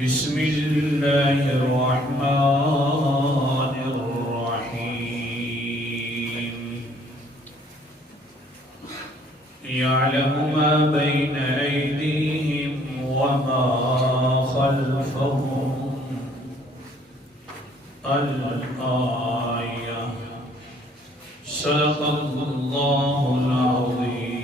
بسم اللہ الرحمن الرحیم یعلم ما بین ایدیہم وما خلفہم الآیہ صدق اللہ العظیم۔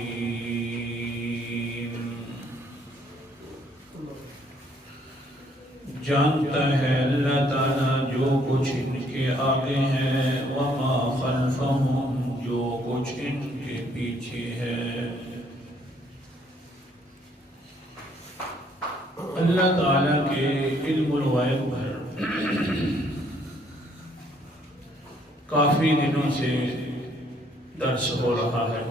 جانتا ہے اللہ تعالیٰ جو کچھ ان کے آگے ہے، وما خلفہم جو کچھ ان کے پیچھے ہے۔ اللہ تعالیٰ کے علم الغیب پر کافی دنوں سے درس ہو رہا ہے۔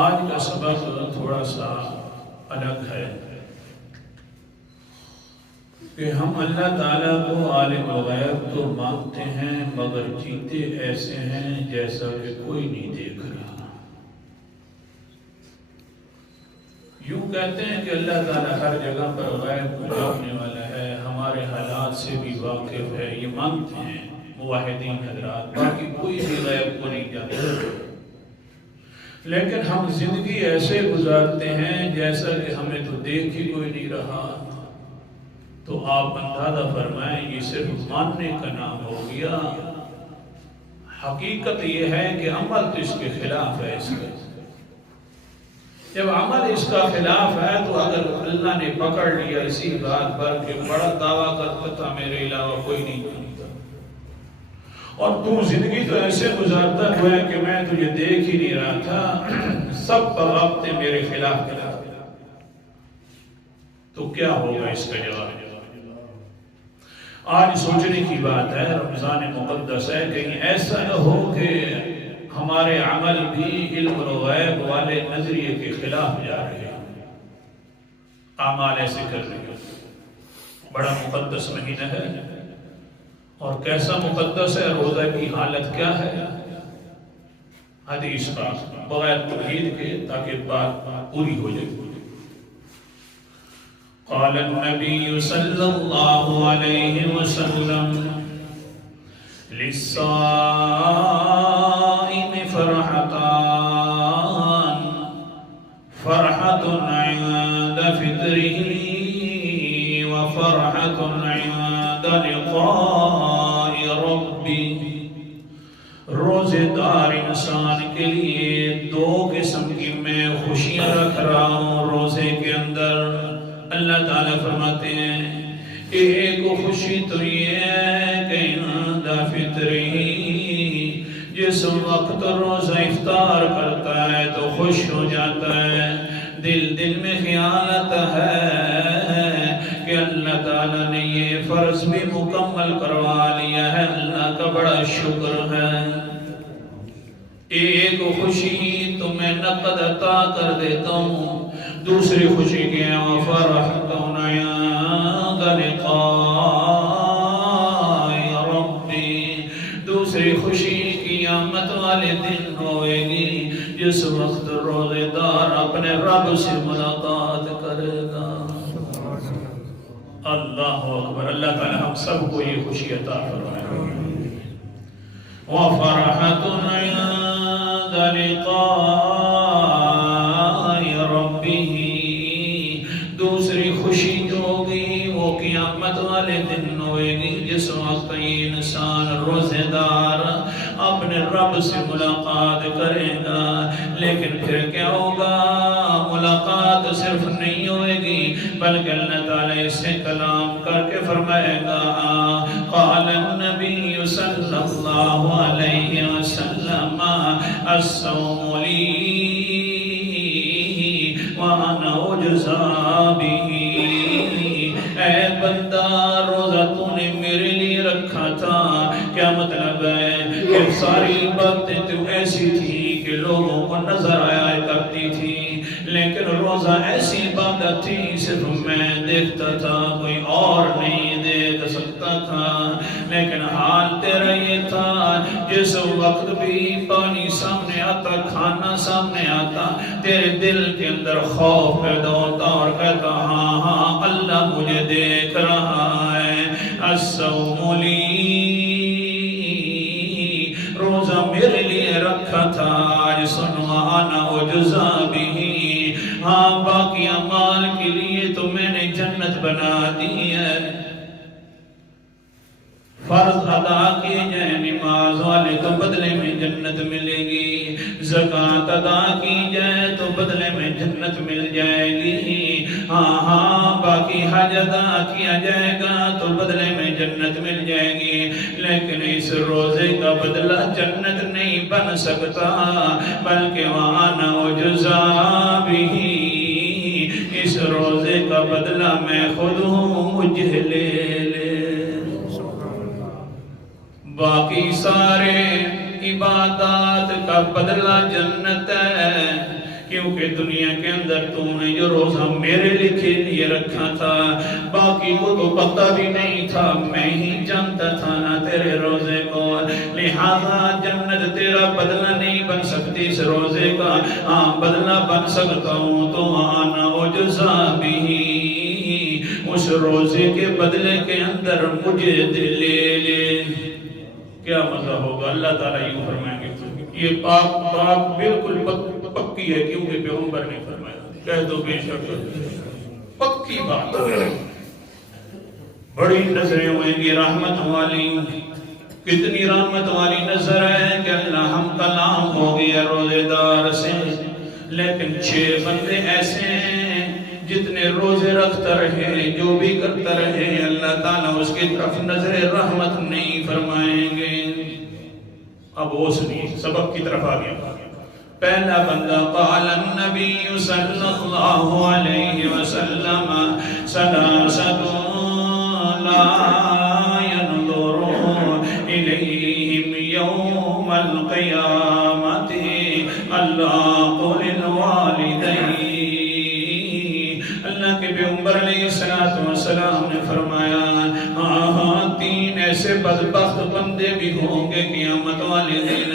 آج کا سبق تھوڑا سا الگ ہے کہ ہم اللہ تعالیٰ کو عالم الغیب تو مانتے ہیں، مگر جیتے ایسے ہیں جیسا کہ کوئی نہیں دیکھ رہا۔ یوں کہتے ہیں کہ اللہ تعالیٰ ہر جگہ پر غیب کو جاننے والا ہے، ہمارے حالات سے بھی واقف ہے، یہ مانتے ہیں موحدین حضرات، باقی کوئی بھی غیب کو نہیں جانتا۔ لیکن ہم زندگی ایسے گزارتے ہیں جیسا کہ ہمیں تو دیکھ ہی کوئی نہیں رہا۔ تو آپ اندازہ فرمائیں یہ صرف ماننے کا نام ہو گیا، حقیقت یہ ہے کہ عمل تو اس کے خلاف ہے۔ اس کا جب عمل اس کا خلاف ہے تو اگر اللہ نے پکڑ لیا اسی بات پر کہ بڑا دعویٰ کرتا تھا میرے علاوہ کوئی نہیں جانتا، اور تو زندگی تو ایسے گزارتا ہوا ہے کہ میں تجھے دیکھ ہی نہیں رہا تھا، سب بغاوتیں میرے خلاف کرا، تو کیا ہوگا اس کا جواب؟ آج سوچنے کی بات ہے، رمضان مقدس ہے، کہیں ایسا نہ ہو کہ ہمارے عمل بھی علم الغیب والے نظریے کے خلاف جا رہے ہیں، اعمال ایسے کر رہے ہیں۔ بڑا مقدس مہینہ ہے، اور کیسا مقدس ہے، روزہ کی حالت کیا ہے؟ حدیث کا بغیر توحید کے تاکہ بات پوری ہو جائے۔ قال النبی صلی اللہ علیہ وسلم للصائم فرحتان، فرحة عند فطره وفرحة عند لقاء ربه۔ روزے دار انسان کے لیے دو قسم کی میں خوشیاں رکھ رہا ہوں روزے کے اندر۔ اللہ تعالیٰ فرماتے ہیں ایک خوشی تو یہ ہے کہ عند فطرہ، جس وقت روزہ افطار کرتا ہے تو خوش ہو جاتا ہے، دل میں خیال آتا ہے کہ اللہ تعالیٰ نے یہ فرض بھی مکمل کروا لیا ہے، اللہ کا بڑا شکر ہے۔ ایک خوشی تو میں نقد عطا کر دیتا ہوں، دوسری خوشی کیا ہے وَفَرَحْتٌ عِندَ لِقَاءِ رَبِّي، دوسری خوشی قیامت والے دن ہوئے گی جس وقت روزے دار اپنے رب سے ملاقات کرے گا۔ اللہ اکبر، اللہ تعالی ہم سب کو یہ خوشی عطا فرمائے۔ وَفَرَحَةٌ عِندَ لِقَاءِ رَبِّهِ، دوسری خوشی جو ہوگی وہ قیامت والے دن ہوئے گی جس وقت یہ انسان روزے دار اپنے رب سے ملاقات کرے گا۔ لیکن پھر کیا ہوگا؟ ملاقات صرف نہیں ہوئے گی بلکہ اللہ تعالیٰ اس سے کلام کر کے فرمائے گا قال النبی صلی اللہ علیہ وسلم الصوم لی وانا اجزا بہ۔ اے بندہ، روزہ تو نے میرے لیے رکھا تھا۔ کیا مطلب ہے کہ ساری باتیں تو ایسی تھی کہ لوگوں کو نظر آیا کرتی تھی، لیکن روزہ ایسی عبادت تھی صرف میں دیکھتا تھا، کوئی اور نہیں دیکھ سکتا تھا، لیکن حال تیرا یہ تھا جس وقت بھی پانی سامنے آتا، کھانا سامنے آتا، تیرے دل کے اندر خوف پیدا ہوتا اور کہتا ہاں ہاں اللہ مجھے دیکھ رہا ہے۔ الصوم لی، روزہ میرے لیے رکھا تھا، آج سنوانا اجزا بھی، ہاں باقی اعمال کے لیے تو میں نے جنت بنا دی ہے۔ فرض ادا کیے جائیں نماز والے تو بدلے میں جنت ملے گی، زکوٰۃ ادا کی جائے تو بدلے میں جنت مل جائے گی، ہاں ہاں باقی حج ادا کیا جائے گا تو بدلے میں جنت مل جائے گی، لیکن اس روزے کا بدلہ جنت نہیں بن سکتا، بلکہ وَأَنَا أُجْزَىٰ بِهِ، اس روزے کا بدلہ میں خود ہوں، مجھے لے لے۔ باقی سارے عبادات کا بدلہ جنت ہے، کیونکہ دنیا کے اندر تو نے جو روزہ میرے لیے رکھا تھا، باقی کو تو پتہ بھی نہیں تھا، میں ہی جانتا تھا نا تیرے روزے کو، لہذا جنت تیرا بدلہ نہیں بن سکتی اس روزے کا، ہاں بدلہ بن سکتا ہوں تو آنا اجزا بھی، اس روزے کے بدلے کے اندر مجھے لے لے۔ کیا مزہ ہوگا، اللہ تعالیٰ یوں فرمائیں گے، یہ بات بالکل پکی ہے کیونکہ پیغمبر نے فرمایا، کہہ دو بے شک پکی بات، بڑی نظریں ہوئیں گی رحمت والی، کتنی رحمت والی نظر ہے کہ اللہ ہم کلام ہو گیا روزے دار سے، لیکن 6 بندے ایسے ہیں جتنے روزے رکھتا رہے، جو بھی کرتا رہے، اللہ تعالیٰ اس کی طرف نظر رحمت نہیں فرمائیں گے۔ اب وہ سنیے، سبق کی طرف آ گیا۔ پہلا بندہ قال النبی صلی اللہ علیہ وسلم ثلاثۃ لا ينظر الیہم یوم القیامۃ اللہ للوالدین، اللہ کے پیغمبر علیہ السلام نے فرمایا ہاں 3 ایسے بدبخت بندے بھی ہوں گے قیامت والے دن،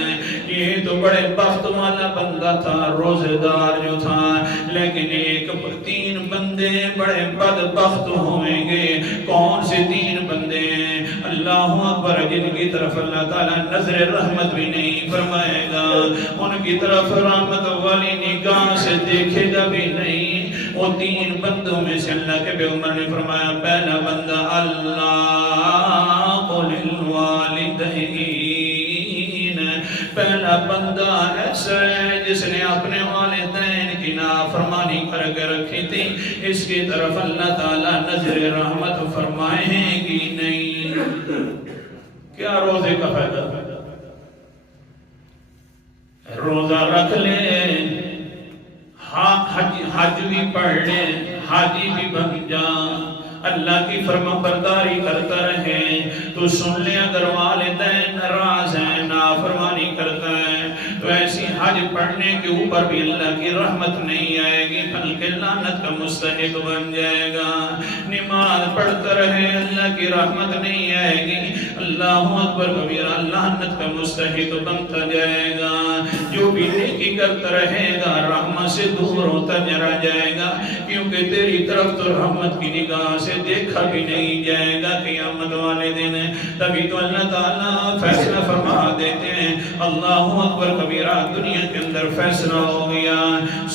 یہ تو بڑے بخت والا بندہ تھا، روزے دار جو تھا، لیکن 3 بندے بڑے بدبخت ہوئیں گے۔ کون سے 3 بندے ہیں؟ اللہ اکبر، جن کی طرف اللہ تعالیٰ نظر رحمت بھی نہیں فرمائے گا، ان کی طرف رحمت والی نگاہ سے دیکھے گا بھی نہیں، وہ 3 بندوں میں سے اللہ کے پیغمبر نے فرمایا پہلا بندہ اللہ للوالدین، پہلا بندہ ایسا ہے جس نے اپنے والدین کی نافرمانی کر کے رکھی تھی، اس کی طرف اللہ تعالیٰ نظر رحمت فرمائیں گی نہیں۔ کیا روزے کا فائدہ؟ روزہ رکھ لے، حج بھی پڑھ لے، حاجی بھی بن جا، اللہ کی فرما برداری کرتا رہے، تو سن لے اگر والدین ناراض ہیں، نافرمانی کرتا ہے، تو ایسی حج پڑھنے کے اوپر بھی اللہ کی رحمت نہیں آئے گی، بلکہ لعنت کا مستحق بن جائے گا۔ نماز پڑھتا رہے، اللہ کی رحمت نہیں آئے گی، اللہ اکبر کبیرہ، لعنت کا مستحق بنتا جائے گا۔ جو بھی نیکی کرتا رہے گا رحمت سے دور ہوتا چلا جائے گا، کیونکہ تیری طرف تو رحمت کی نگاہ سے دیکھا بھی نہیں جائے گا قیامت والے دن۔ تبھی تو اللہ تعالیٰ فیصلہ فرما دیتے ہیں، اللہ اکبر کبیرہ، دنیا کے اندر فیصلہ ہو گیا۔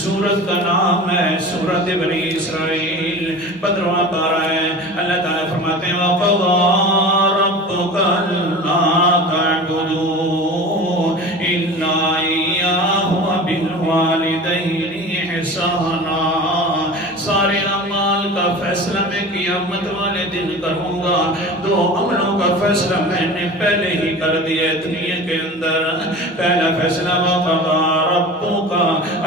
سورت کا نام ہے سورت بنی اسرائیل، 15واں پارہ ہے۔ اللہ تعالیٰ فرماتے ہیں وَقَضَىٰ رَبُّكَ أَلَّا تَعْبُدُوا إِلَّا إِيَّاهُ وَبِالْوَالِدَيْنِ إِحْسَانًا، سارے اعمال کا فیصلہ میں قیامت والے دن کروں گا۔ 2 عملوں کا فیصلہ میں نے پہلے ہی کر دیا دنیا کے اندر۔ پہلا فیصلہ وَقَضَىٰ رَبُّكَ،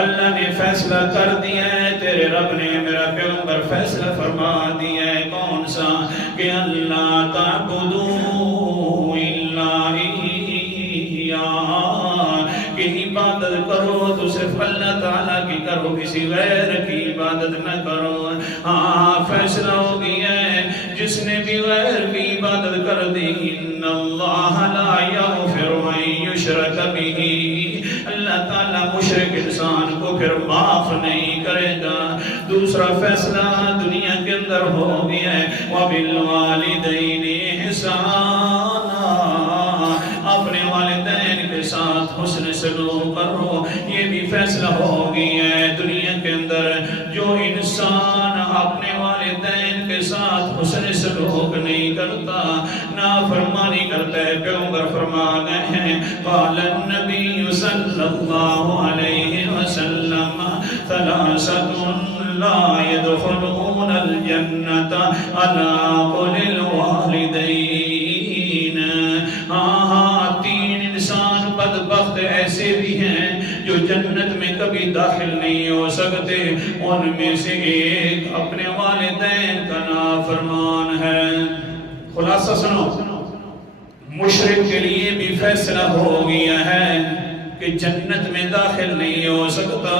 اللہ نے فیصلہ کر دیا ہے، تیرے رب نے، میرا پیغمبر فیصلہ فرما دیا ہے، کون سا؟ کہ اللہ تعبدوا الا ایہ، کہ عبادت کرو تو صرف اللہ تعالیٰ کی کرو، کسی غیر کی عبادت نہ کرو۔ ہاں فیصلہ ہو گیا ہے، جس نے بھی غیر کی عبادت کر دی، ان اللہ لا یغفر ان یشرک بہ، اللہ تعالیٰ مشرک انسان کو پھر معاف نہیں کرے گا۔ دوسرا فیصلہ دنیا کے اندر ہو گیا ہے، وَبِالْوَالِدَيْنِ إِحْسَانًا، اپنے والدین کے ساتھ حسن سلوک کرو۔ یہ بھی فیصلہ ہو گیا ہے دنیا کے اندر، جو انسان اپنے والدین کے ساتھ حسن سلوک نہیں کرتا، نافرمانی کرتا ہے، پیغمبر فرما گئے ہیں قال النبی صلی اللہ علیہ وسلم ثلاثة لا يدخلون الجنة على قول الوالدين۔ تین انسان بدبخت ایسے بھی ہیں جو جنت میں کبھی داخل نہیں ہو سکتے، ان میں سے ایک اپنے والدین کا نافرمان ہے۔ خلاصہ سنو، مشرک کے لیے بھی فیصلہ ہو گیا ہے کہ جنت میں داخل نہیں ہو سکتا،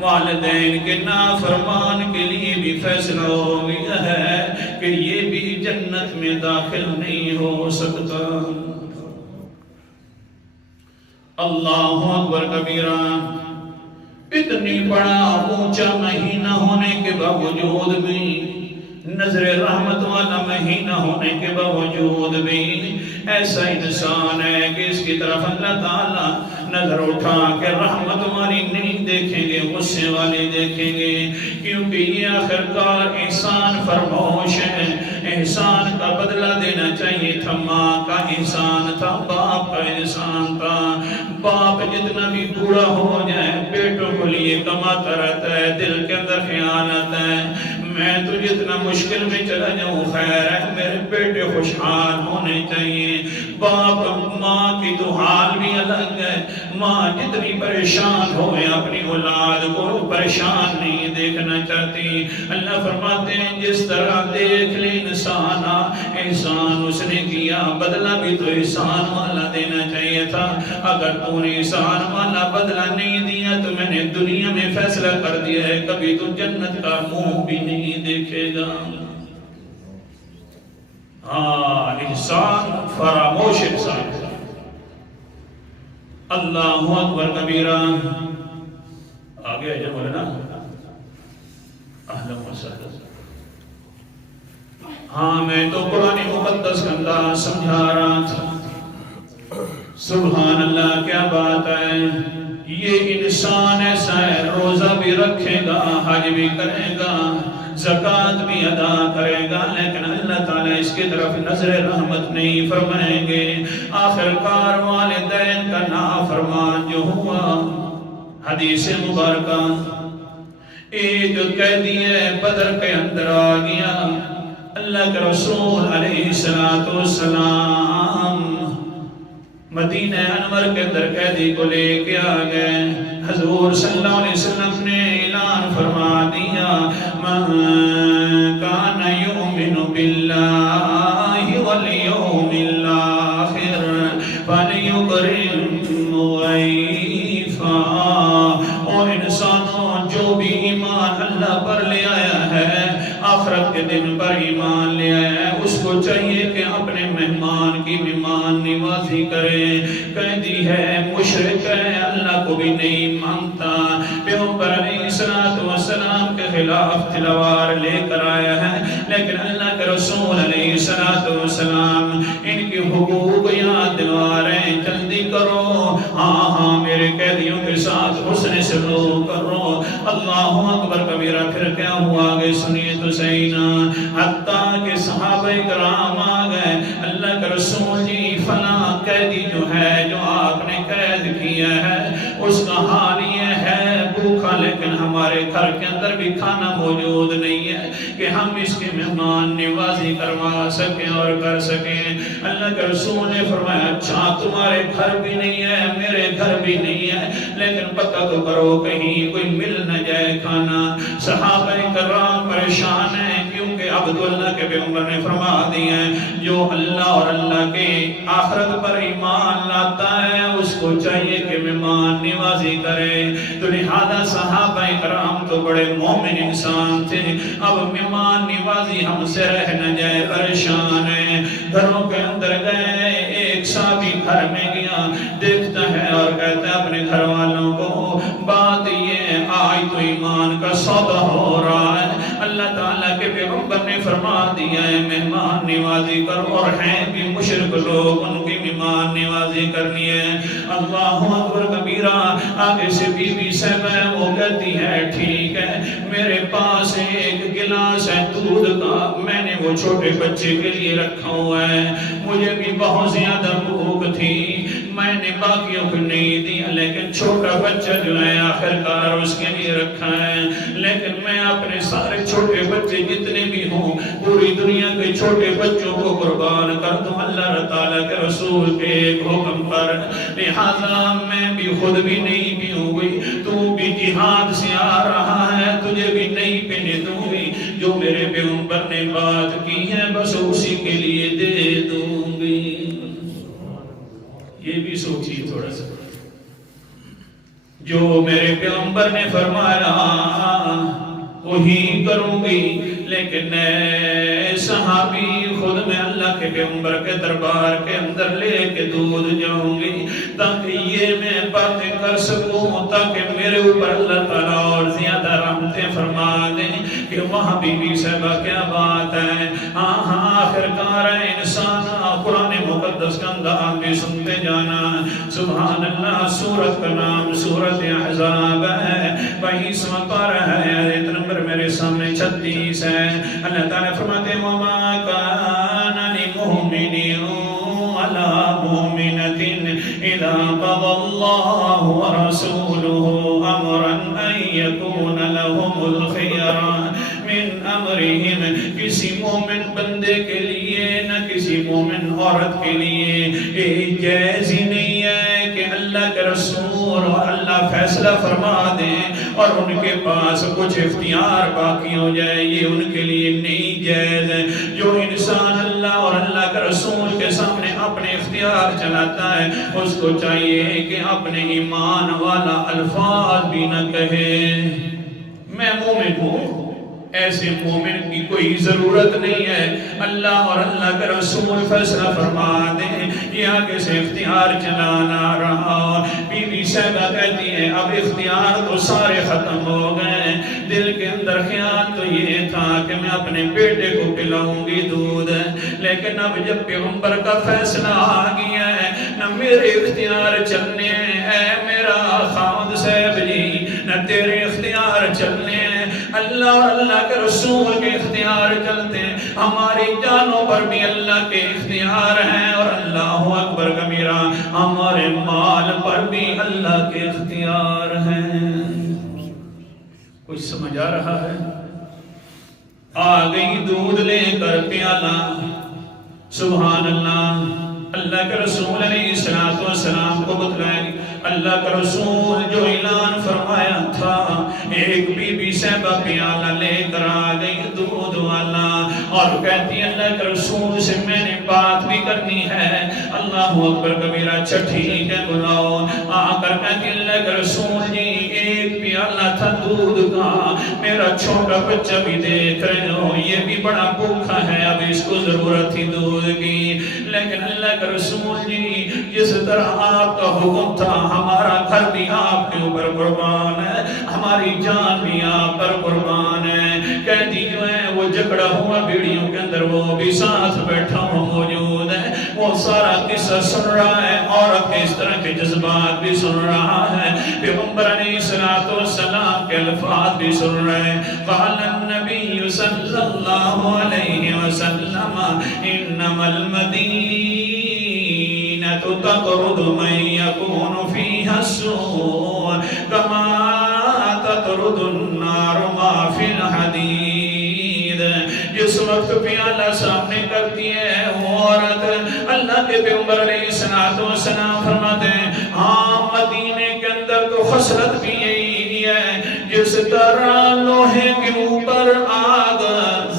والدین کے نافرمان کے لیے بھی فیصلہ ہو گیا ہے کہ یہ بھی جنت میں داخل نہیں ہو سکتا۔ اللہ اکبر کبیرہ، اتنی بڑا اونچا مہینہ ہونے کے باوجود بھی، نظر رحمت والا مہینہ ہونے کے باوجود بھی ایسا انسان ہے کہ اس کی طرف اللہ تعالیٰ نظر اٹھا کے رحمت والی نہیں دیکھیں گے، غصے والی دیکھیں گے، کیونکہ یہ آخرکار احسان فرموش ہے۔ احسان کا بدلہ دینا چاہیے تھا، ماں کا احسان تھا، باپ کا احسان تھا۔ باپ جتنا بھی بوڑھا ہو جائے بیٹوں کو لیے کماتا رہتا ہے، دل کے اندر خیال آتا ہے میں تو جتنا مشکل میں چلا جاؤں خیر ہے، میرے بیٹے خوشحال ہونے چاہیے۔ باپ ماں کی تو حال بھی الگ ہے، ماں جتنی پریشان ہوئے اپنی اولاد کو پریشان نہیں دیکھنا چاہتی۔ اللہ فرماتے ہیں جس طرح دیکھ لے انسان، احسان اس نے کیا، بدلہ بھی تو احسان والا دینا چاہیے تھا۔ اگر تو نے احسان والا بدلہ نہیں دیا تو میں نے دنیا میں فیصلہ کر دیا ہے کبھی تو جنت کا منہ بھی نہیں دیکھے گا۔ احسان فراموش انسان۔ اللہ اکبر کبیرہ، آگے جو بولے نا اہلا و سہلا۔ میں تو قرآن مقدس کا انداز سمجھا رہا تھا۔ سبحان اللہ، کیا بات ہے! یہ انسان ایسا ہے، روزہ بھی رکھے گا، حج بھی کرے گا، زکوٰۃ بھی ادا کرے گا، لیکن اللہ تعالیٰ اس کی طرف نظر رحمت نہیں فرمائیں گے۔ آخرکار والدین کا نافرمان جو ہوا، حدیث مبارکہ ایک جو قیدی بدر کے اندر آ گیا، اللہ کے رسول علیہ السلام مدینہ انور کے اندر قیدی کو لے کے آ گئے۔ حضور صلی اللہ علیہ وسلم نے اعلان فرما دیا من کان یؤمن باللہ والیوم الاخر فلیکرم ضیفا۔ اور انسانوں جو بھی ایمان اللہ پر لے آیا ہے، آخرت کے دن پر ایمان لے آیا ہے، اس کو چاہیے کہ اپنے مہمان کی مہمان نوازی کرے۔ قیدی ہے، مشرک ہے، اللہ کو بھی نہیں مانتا، پیغمبر علیہ السلام کے خلاف تلوار لے کر آیا ہے، لیکن اللہ کے رسول علیہ السلام ان کی حقوق یاد دلوا رہے ہیں، جلدی کرو، ہاں میرے قیدیوں کے ساتھ حسن سلوک کرو۔ اللہ اکبر کبیرہ۔ پھر کیا ہوا آگے سنیے تو صحیح نا، حتیٰ کہ صحابہ کرام آ گئے، اللہ کے رسول جی فلاں قیدی جو ہے جو آپ نے قید کیا ہے اس کا حال یہ ہے بھوکا، لیکن ہمارے گھر کے اندر بھی کھانا موجود نہیں ہے کہ ہم اس کے مہمان نوازی کروا سکیں اور کر سکیں۔ اللہ کے رسول نے فرمایا اچھا تمہارے گھر بھی نہیں ہے، میرے گھر بھی نہیں ہے، لیکن پتہ تو کرو کہیں کوئی مل نہ جائے کھانا۔ صحابہ کرام پریشان ہیں کیونکہ اب بات تو اللہ کے پیغمبر نے فرما دی ہے، جو اللہ اور اللہ کے آخرت پر ایمان لاتا ہے اس کو چاہیے کہ مہمان نوازی کرے۔ تو لہذا صحابہ کرام تو بڑے مومن انسان تھے، اب مہمان نوازی ہم سے رہ نہ جائے، پریشان ہے۔ گھروں کے اندر گئے، ایک صحابی گھر میں گیا، دیکھتا ہے اور کہتا ہے اپنے گھر والوں کو، بات یہ آج تو ایمان کا سودا ہو رہا ہے، اللہ تعالیٰ کے پیغمبر نے فرما دیا ہے مہمان نوازی کرو، اور ہیں بھی مشرک لوگ ان کی مہمان نوازی کرنی ہے۔ اللہ اکبر کبیرہ۔ آگے سے بی بی صاحبہ وہ کہتی ہے ٹھیک ہے، میرے پاس ایک گلاس ہے دودھ کا، میں نے وہ چھوٹے بچے کے لیے رکھا ہوا ہے، مجھے بھی بہت زیادہ بھوک تھی، میں نے باقیوں کو نہیں دیا، لیکن چھوٹا بچہ جو ہے آخرکار اس کے لیے رکھا ہے، لیکن میں اپنے سارے چھوٹے بچے جتنے بھی ہوں پوری دنیا کے چھوٹے بچوں کو قربان کر دوں اللہ تعالیٰ کے رسول کے ایک حکم پر، لہذا میں بھی خود بھی نہیں پیوں گی، تو بھی جہاد سے آ رہا ہے، تجھے بھی نہیں پینے دوں گی، جو میرے پیغمبر نے بات کی ہے بس اسی کے لیے دے دوں گی۔ یہ بھی سوچیے تھوڑا سا، جو میرے پیغمبر نے فرمایا وہی کروں گی، لیکن صحابی خود میں اللہ کے پیغمبر کے دربار کے اندر لے کے دودھ جاؤں گی تاکہ یہ میں باتیں کر سکوں، تاکہ میرے اوپر اللہ تعالیٰ اور زیادہ رحمتیں فرما دیں کہ وہاں بی بی صاحبہ کیا بات ہے۔ ہاں آخرکار انسان قرآن مقدس کا انداز بھی سنتے جانا، سبحان اللہ۔ سورت کا نام سورت احزاب ہے، 22واں پارہ ہے، آیت نمبر میرے سامنے 36 ہے۔ اللہ تعالیٰ فرماتے ہیں وَمَا كَانَ لِمُؤْمِنٍ وَلَا مُؤْمِنَةٍ إِذَا قَضَى اللَّهُ وَرَسُولُهُ أَمْرًا أَن يَكُونَ لَهُمُ الْخِيَرَةُ مِنْ أَمْرِهِمْ، کسی مومن بندے کے لیے نہ کسی مومن عورت کے لیے جائز ہی نہیں ہے کہ اللہ کے رسول اور اللہ فیصلہ فرما دیں اور ان کے پاس کچھ اختیار باقی ہو جائے، یہ ان کے لیے نہیں جائز ہے۔ جو انسان اللہ اور اللہ کے رسول کے سامنے اپنے اختیار چلاتا ہے اس کو چاہیے کہ اپنے ایمان والا الفاظ بھی نہ کہے میں مومن ہوں، ایسے مومن کی کوئی ضرورت نہیں ہے، اللہ اور اللہ کے رسول فیصلہ فرما دیں، یہ آگے سے اختیار چلانا رہا۔ بی بی صاحبہ کہتی ہے اب اختیار تو سارے ختم ہو گئے، دل کے اندر خیال تو یہ تھا کہ میں اپنے بیٹے کو پلاؤں گی دودھ، لیکن اب جب پیغمبر کا فیصلہ آ گیا ہے نہ میرے اختیار چلنے ہیں، اے میرا خاوند صاحب جی، نہ تیرے اختیار چلنے ہیں، اللہ اور اللہ کے رسول کے اختیار چلتے ہیں، ہماری جانوں پر بھی اللہ کے اختیار ہیں، اور اللہ اکبر کبیرہ ہمارے مال پر بھی اللہ کے اختیار ہیں۔ کچھ سمجھ آ رہا ہے؟ آ گئی دودھ لے کر پیالہ، سبحان اللہ۔ اللہ کے رسول علیہ السلام کو بتلائیں، اللہ کا رسول جو اعلان فرمایا تھا، ایک بی بی صاحبہ پیالہ لے کر آ گئی دودھ والا اور کہتی اللہ کے رسول سے میں نے بات بھی کرنی ہے۔ اللہ اکبر کبیرہ، ٹھیک ہے بلاؤ۔ آ کر کہتی اللہ کے رسول جی ایک پیالہ تھا دودھ کا، میرا چھوٹا بچہ بھی دیکھ رہے ہو یہ بھی بڑا بھوکا ہے، اب اس کو ضرورت تھی دودھ کی، لیکن اللہ کے رسول جی جس طرح آپ کا حکم تھا ہمارا گھر بھی آپ کے اوپر قربان ہے، ہماری جان بھی آپ پر قربان ہے۔ کہتی جو ہے وہ جھگڑا ہوا بیڑیوں کے اندر، وہ بھی ساتھ بیٹھا ہوا موجود ہے، وہ سارا قصہ سن رہا ہے، عورت کے اس طرح کے جذبات بھی سن رہا ہے، پیغمبر علیہ السلام کے الفاظ بھی سن رہے ہیں۔ قال النبی صلی اللہ علیہ وسلم انما المدینہ تطرد من يكون فيها السوء كما تطرد النار ما في الحديد۔ جس وقت پیالہ سامنے کرتی ہے وہ عورت، اللہ کے پیغمبر علیہ السلام فرماتے ہیں ہاں مدینے کے اندر تو خسرت بھی یہی ہے، جس طرح لوہے کے اوپر آگ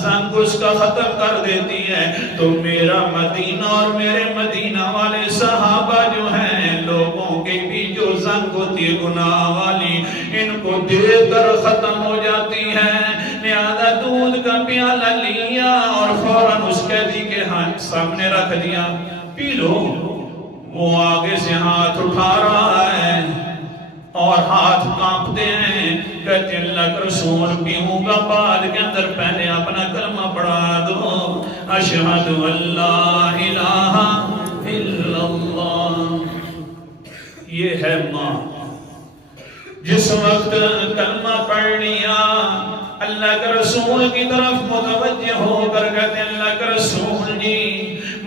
زنگ اس کا ختم کر دیتی ہے، تو میرا مدینہ اور میرے مدینہ والے صحابہ جو ہیں، لوگوں کے بھی جو زنگ ہوتی ہے گناہ والی، ان کو دے کر ختم ہو جاتی ہے۔ لہذا دودھ کا پیالہ لیا اور فوراً اس قیدی کے ہاتھ سامنے رکھ دیا، پی لو۔ وہ آگے سے ہاتھ اٹھا رہا ہے اور ہاتھ کانپتے ہیں، کہتے ہیں اللہ کا رسول پیوں گا، بعد کے اندر پہلے اپنا کلمہ پڑھا دو، اشہد اللہ الہ الا اللہ۔ یہ ہے ماں، جس وقت کلمہ پڑھ لیا، اللہ کے رسول کی طرف متوجہ ہو کر کہتے ہیں اللہ کے رسول جی،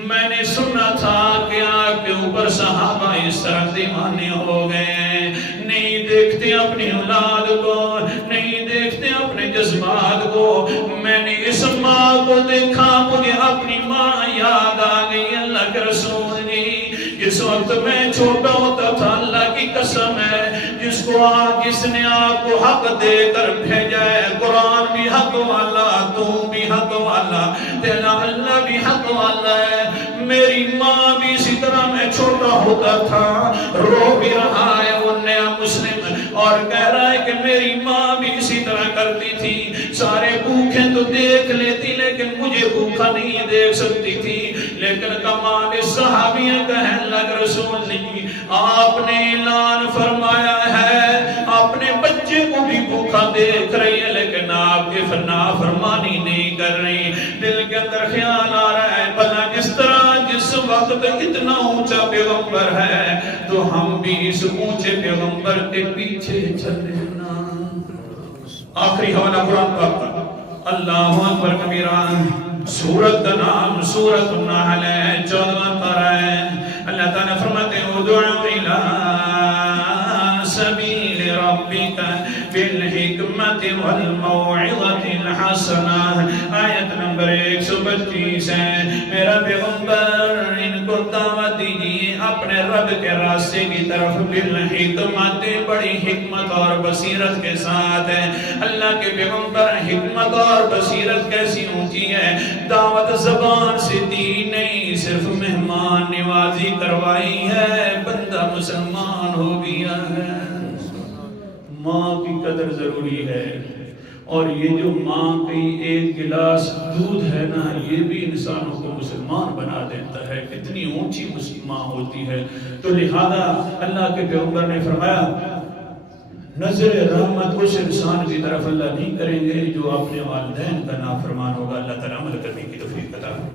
میں نے سنا تھا کہ آپ کے اوپر صحابہ اس طرح دیوانے ہو گئے، نہیں دیکھتے اپنی اولاد کو، نہیں دیکھتے اپنے جذبات کو۔ میں نے اس ماں کو دیکھا، مجھے اپنی ماں یاد آ گئی۔ اللہ کے رسول جی، اس وقت میں چھوٹا ہوتا تھا، اللہ کی قسم ہے، جس نے آپ کو حق دے کر بھیجا ہے، قرآن بھی حق والا، تو بھی حق والا، تیرا اللہ بھی حق والا ہے۔ میری ماں بھی اسی طرح میں چھوٹا ہوتا تھا، رو بھی رہا ہے وہ نیا مسلم، اور کہہ رہا ہے کہ میری ماں بھی اسی طرح کرتی تھی، سارے بھوکے تو دیکھ لیتی لیکن مجھے بھوکا نہیں دیکھ سکتی تھی۔ لیکن کمال صحابیہ کا ہے اللہ کے رسول نہیں، آپ نے اعلان فرمایا ہے، اپنے بچے کو بھی بھوکا دیکھ رہی ہے لیکن آپ کی نافرمانی نہیں کر رہی۔ دل کے اندر خیال آ رہا ہے بھلا جس طرح جس وقت اتنا اونچا پیغمبر ہے تو ہم بھی اس اونچے پیغمبر کے پیچھے چلنا۔ آخری حوالہ قرآن پاک کا، اللہ اکبر کبیران، سورت کا نام سورت النحل ہے، 14واں پارہ ہے۔ اللہ تعالیٰ فرماتے ہیں ادعو الی سبیل ربک بالحکمت والموعظۃ الحسنہ، آیت نمبر 125 ہے۔ میرا پیغمبر ان کو دعوت دیجیے اپنے رب کے راستے کی طرف، بالحکمت، بڑی حکمت اور بصیرت کے ساتھ ہے۔ اللہ کے پیغمبر حکمت اور بصیرت کیسی اونچی ہے، دعوت زبان سے دی نہیں، صرف مہمان نوازی کروائی ہے، بندہ مسلمان ہو گیا ہے۔ ماں کی قدر ضروری ہے، اور یہ جو ماں کی ایک گلاس دودھ ہے نا، یہ بھی انسانوں کو مسلمان بنا دیتا ہے، کتنی اونچی ماں ہوتی ہے۔ تو لہذا اللہ کے پیغمبر نے فرمایا نظر رحمت اس انسان کی طرف اللہ نہیں کریں گے جو اپنے والدین کا نافرمان ہوگا۔ اللہ تعالیٰ عمل کرنے کی توفیق عطا فرمائے۔